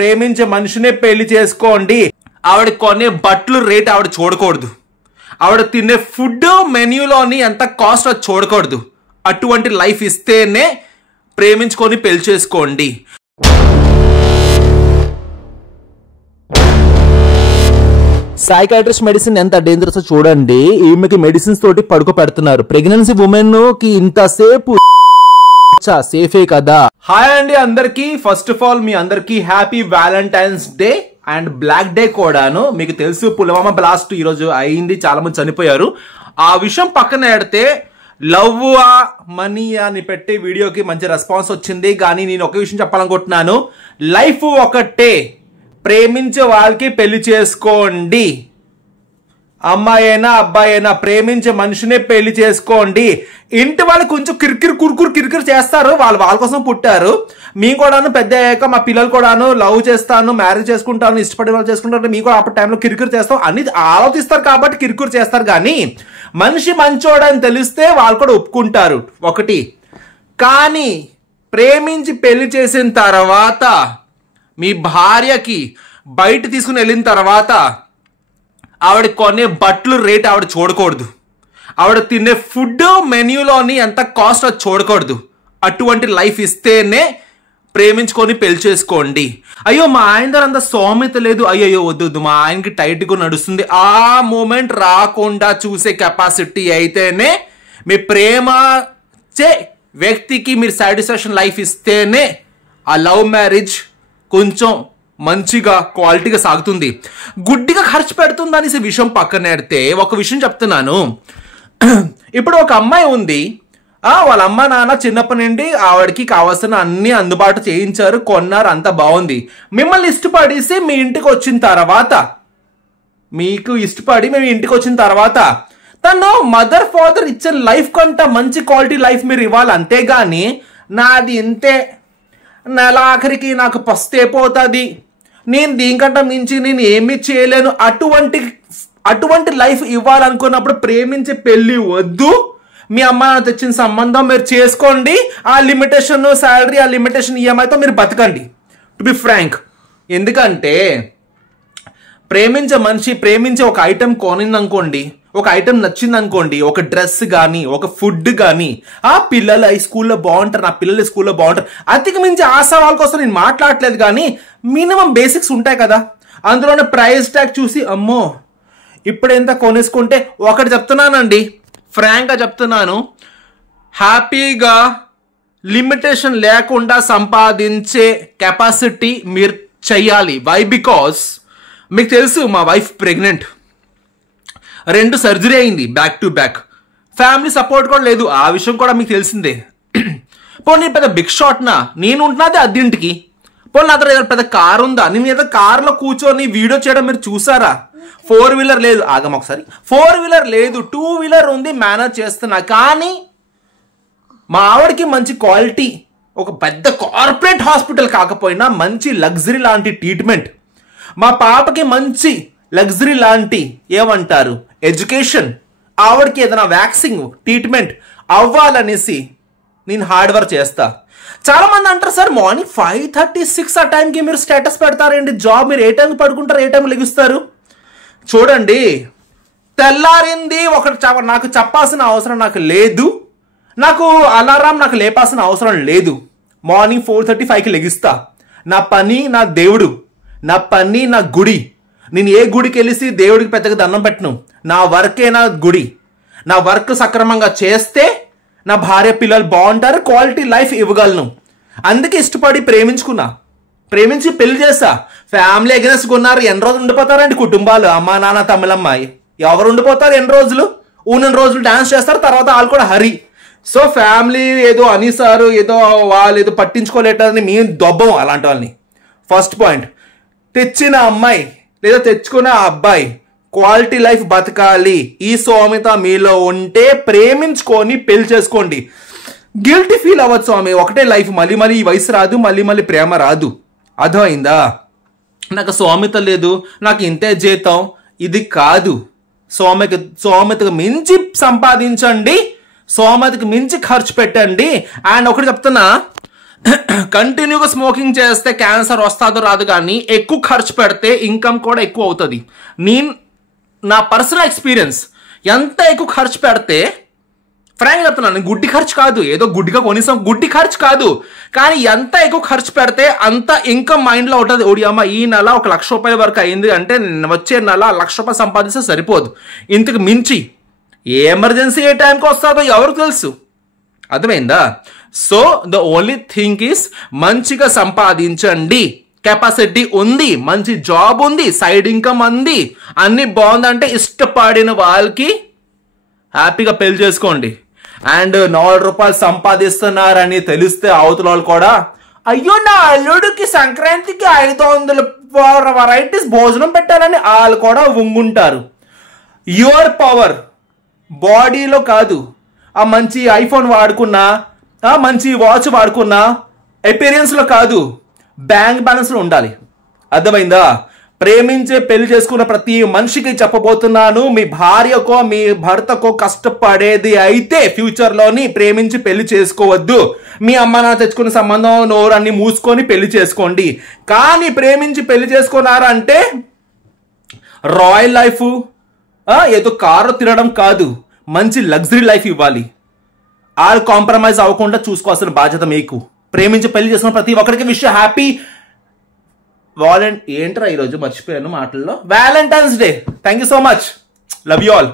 ప్రేమించే మనిషినే పెళ్లి చేసుకోండి. ఆవిడ కొనే బట్టలు రేట్ ఆవిడ చూడకూడదు. ఆవిడ తినే ఫుడ్ మెన్యూలోని ఎంత కాస్ట్ అది చూడకూడదు. అటువంటి లైఫ్ ఇస్తేనే ప్రేమించుకొని పెళ్లి చేసుకోండి. సైకాట్రిస్ట్ మెడిసిన్ ఎంత డేంజరస్ చూడండి. ఈమెకి మెడిసిన్స్ తోటి పడుకో పెడుతున్నారు. ప్రెగ్నెన్సీ ఉమెన్ కి ఇంతసేపు సేఫే కదా. హాయ్ అండి అందరికి. ఫస్ట్ ఆఫ్ ఆల్ మీ అందరికి happy Valentine's day and black day కూడాను. మీకు తెలుసు పుల్వామా బ్లాస్ట్ ఈ రోజు అయింది, చాలా మంది చనిపోయారు. ఆ విషయం పక్కన పెడితే లవ్ మనీ అని పెట్టి వీడియోకి మంచి రెస్పాన్స్ వచ్చింది. కానీ నేను ఒక విషయం చెప్పాలనుకుంటున్నాను. లైఫ్ ఒకటే, ప్రేమించే వాళ్ళకి పెళ్లి చేసుకోండి. అమ్మాయి అయినా అబ్బాయి అయినా ప్రేమించే మనిషినే పెళ్లి చేసుకోండి. ఇంటి వాళ్ళు కొంచెం కిరికిరి చేస్తారు. వాళ్ళ కోసం పుట్టారు. మేము కూడాను పెద్ద అయ్యాక మా పిల్లలు కూడాను లవ్ చేస్తాను, మ్యారేజ్ చేసుకుంటాను, ఇష్టపడే వాళ్ళు చేసుకుంటారు, మేము కూడా అప్పుడు టైంలో కిరికిరి చేస్తాం అని ఆలోచిస్తారు కాబట్టి కిరికిరి చేస్తారు. కానీ మనిషి మంచోడని తెలిస్తే వాళ్ళు కూడా ఒప్పుకుంటారు ఒకటి. కానీ ప్రేమించి పెళ్లి చేసిన తర్వాత మీ భార్యకి బయట తీసుకుని వెళ్ళిన తర్వాత ఆవిడ కొనే బట్టలు రేట్ ఆవిడ చూడకూడదు. ఆవిడ తినే ఫుడ్ మెన్యూలోని ఎంత కాస్ట్ అది చూడకూడదు. అటువంటి లైఫ్ ఇస్తేనే ప్రేమించుకొని పెళ్లి చేసుకోండి. అయ్యో మా ఆయన దగ్గర అంత సౌమ్యత లేదు, అయ్యో వద్దు మా ఆయనకి టైట్గా నడుస్తుంది, ఆ మూమెంట్ రాకుండా చూసే కెపాసిటీ అయితేనే మీ ప్రేమ చే వ్యక్తికి మీరు సాటిస్ఫాక్షన్ లైఫ్ ఇస్తేనే ఆ లవ్ మ్యారేజ్ కొంచెం మంచిగా క్వాలిటీగా సాగుతుంది. గుడ్డిగా ఖర్చు పెడుతుంది అనేసి విషయం పక్కన పెడితే ఒక విషయం చెప్తున్నాను. ఇప్పుడు ఒక అమ్మాయి ఉంది, వాళ్ళ అమ్మ నాన్న చిన్నప్పటి నుండి ఆవిడకి కావాల్సిన అన్ని అందుబాటు చేయించారు, కొన్నారు, అంతా బాగుంది. మిమ్మల్ని ఇష్టపడేసి మీ ఇంటికి వచ్చిన తర్వాత, మీకు ఇష్టపడి మేము ఇంటికి వచ్చిన తర్వాత తను మదర్ ఫాదర్ ఇచ్చిన లైఫ్ కంటే మంచి క్వాలిటీ లైఫ్ మీరు ఇవ్వాలి. అంతేగాని నాది ఇంతే, నెలాఖరికి నాకు పస్తైపోతుంది, నేను దీనికంటే మించి నేను ఏమీ చేయలేను, అటువంటి లైఫ్ ఇవ్వాలనుకున్నప్పుడు ప్రేమించే పెళ్లి వద్దు. మీ అమ్మ తెచ్చిన సంబంధం మీరు చేసుకోండి. ఆ లిమిటేషన్ శాలరీ, ఆ లిమిటేషన్ ఈఎంఐతో మీరు బతకండి, టు బి ఫ్రాంక్. ఎందుకంటే ప్రేమించే మనిషి ప్రేమించే ఒక ఐటెం కొనిందనుకోండి, ఒక ఐటెం నచ్చింది అనుకోండి, ఒక డ్రెస్ కానీ ఒక ఫుడ్ కానీ, ఆ పిల్లలు ఈ స్కూల్లో బాగుంటారు, నా పిల్లలు ఈ స్కూల్లో బాగుంటారు, అతికి మించి ఆశవాళ్ళ కోసం నేను మాట్లాడలేదు. కానీ మినిమం బేసిక్స్ ఉంటాయి కదా. అందులోనే ప్రైస్ ట్యాగ్ చూసి అమ్మో ఇప్పుడు ఎంత కొనేసుకుంటే, ఒకటి చెప్తున్నానండి, ఫ్రాంక్గా చెప్తున్నాను, హ్యాపీగా లిమిటేషన్ లేకుండా సంపాదించే కెపాసిటీ మీరు చెయ్యాలి. వై? బికాస్ మీకు తెలుసు మా వైఫ్ ప్రెగ్నెంట్, 2 సర్జరీ అయింది back to back. Family support కూడా లేదు, ఆ విషయం కూడా మీకు తెలిసిందే. పోనీ పెద్ద బిగ్ షాట్నా, నేను ఉంటున్నది అద్దెంటికి, పోనీ నా దగ్గర పెద్ద కార్ ఉందా, నేను ఏదో కార్లో కూర్చొని వీడియో చేయడం మీరు చూసారా? 4 వీలర్ లేదు, ఆగం ఒకసారి, 4 వీలర్ లేదు, 2 వీలర్ ఉంది, మేనేజ్ చేస్తున్నా. కానీ మా ఆవిడకి మంచి క్వాలిటీ, ఒక పెద్ద కార్పొరేట్ హాస్పిటల్ కాకపోయినా మంచి లగ్జరీ లాంటి ట్రీట్మెంట్, మా పాపకి మంచి లగ్జరీ లాంటి ఏమంటారు ఎడ్యుకేషన్, ఆవిడకి ఏదైనా వ్యాక్సిన్ ట్రీట్మెంట్ అవ్వాలనేసి నేను హార్డ్ వర్క్ చేస్తా. చాలా మంది అంటారు సార్ మార్నింగ్ 5:36 ఆ టైంకి మీరు స్టేటస్ పెడతారండి, జాబ్ మీరు ఏ టైంకి పడుకుంటారు, ఏ టైంకి లెగుస్తారు? చూడండి, తెల్లారింది ఒకటి నాకు చెప్పాల్సిన అవసరం నాకు లేదు, నాకు అలారం నాకు లేపాల్సిన అవసరం లేదు. మార్నింగ్ 4:35కి లెగిస్తా. నా పని నా దేవుడు, నా పని నా గుడి. నేను ఏ గుడికి వెళ్ళి దేవుడికి పెద్దగా దండం పెట్టను. నా వర్కే నా గుడి. నా వర్క్ సక్రమంగా చేస్తే నా భార్య పిల్లలు బాగుంటారు, క్వాలిటీ లైఫ్ ఇవ్వగలను. అందుకే ఇష్టపడి ప్రేమించి పెళ్లి చేస్తా. ఫ్యామిలీ అగెనెస్ట్ ఉన్నారు, ఎన్ని రోజులు ఉండిపోతారండి కుటుంబాలు, అమ్మ నాన్న తమిళమ్మాయి ఎవరు ఉండిపోతారు? ఎన్ని రోజులు? ఉన్న రోజులు డాన్స్ చేస్తారు, తర్వాత వాళ్ళు కూడా హరి. సో ఫ్యామిలీ ఏదో అనేసారు, ఏదో వాళ్ళు ఏదో పట్టించుకోలేటని మేము దొబ్బం అలాంటి వాళ్ళని. ఫస్ట్ పాయింట్, తెచ్చిన అమ్మాయి లేదా తెచ్చుకున్న అబ్బాయి క్వాలిటీ లైఫ్ బతకాలి, ఈ సౌమ్యత మీలో ఉంటే ప్రేమించుకొని పెళ్లి చేసుకోండి. గిల్టీ ఫీల్ అవ్వదు స్వామి, ఒకటే లైఫ్, మళ్ళీ ఈ వయసు రాదు, మళ్ళీ ప్రేమ రాదు. అర్థమైందా? నాకు సౌమ్యత లేదు, నాకు ఇంతే జీతం, ఇది కాదు. సౌమ్యతకు మించి సంపాదించండి, సౌమ్యతకు మించి ఖర్చు పెట్టండి. అండ్ ఒకటి చెప్తున్నా, కంటిన్యూగా స్మోకింగ్ చేస్తే క్యాన్సర్ వస్తాదో రాదు, కానీ ఎక్కువ ఖర్చు పెడితే ఇన్కమ్ కూడా ఎక్కువ అవుతుంది. నా పర్సనల్ ఎక్స్పీరియన్స్, ఎంత ఎక్కువ ఖర్చు పెడితే, ఫ్రాంక్ చెప్తున్నాను, గుడ్డి ఖర్చు కాదు, ఏదో గుడ్డిగా కొనిసాం గుడ్డి ఖర్చు కాదు, కానీ ఎంత ఎక్కువ ఖర్చు పెడితే అంత ఇన్కమ్ మైండ్లో ఉంటుంది. ఓడియమ్మ ఈ నెల 1,00,000 రూపాయల వరకు అయింది అంటే వచ్చే నెల 1,00,000 రూపాయలు సంపాదిస్తే సరిపోదు, ఇంతకు మించి ఏ ఎమర్జెన్సీ ఏ టైంకి వస్తుందో ఎవరికి తెలుసు. అర్థమైందా? So the only thing is మంచిగా సంపాదించండి, కెపాసిటీ ఉంది, మంచి జాబ్ ఉంది, సైడ్ ఇన్కమ్ ఉంది, అన్ని బాగుందంటే ఇష్టపడిన వాళ్ళకి హ్యాపీగా పెళ్లి చేసుకోండి. అండ్ 4 రూపాయలు సంపాదిస్తున్నారని తెలిస్తే అవతల వాళ్ళు కూడా, అయ్యో నా అల్లుడికి సంక్రాంతికి 500 వెరైటీస్ భోజనం పెట్టాలని వాళ్ళు కూడా ఉంగుంటారు. యువర్ పవర్ బాడీలో కాదు, ఆ మంచి ఐఫోన్ వాడుకున్నా, ఆ మంచి వాచ్ వాడుకున్నా, అపీరియన్స్లో కాదు, బ్యాంక్ బ్యాలెన్స్లో ఉండాలి. అర్థమైందా? ప్రేమించే పెళ్లి చేసుకున్న ప్రతి మనిషికి చెప్పబోతున్నాను, మీ భార్యకో మీ భర్తకో కష్టపడేది అయితే ఫ్యూచర్లోని ప్రేమించి పెళ్లి చేసుకోవద్దు. మీ అమ్మ నా తెచ్చుకున్న సంబంధం నోరన్ని మూసుకొని పెళ్లి చేసుకోండి. కానీ ప్రేమించి పెళ్లి చేసుకున్నారంటే రాయల్ లైఫ్, ఏదో కారు తినడం కాదు, మంచి లగ్జరీ లైఫ్ ఇవ్వాలి. ఆల్ కాంప్రమైజ్ అవ్వకుండా చూసుకోవాల్సిన బాధ్యత మీకు. ప్రేమించి పెళ్లి చేసుకున్న ప్రతి ఒక్కరికి విష్ హ్యాపీ ఏంట్రా ఈరోజు మర్చిపోయాను మాటల్లో, Valentine's day. Thank you so much, love you all.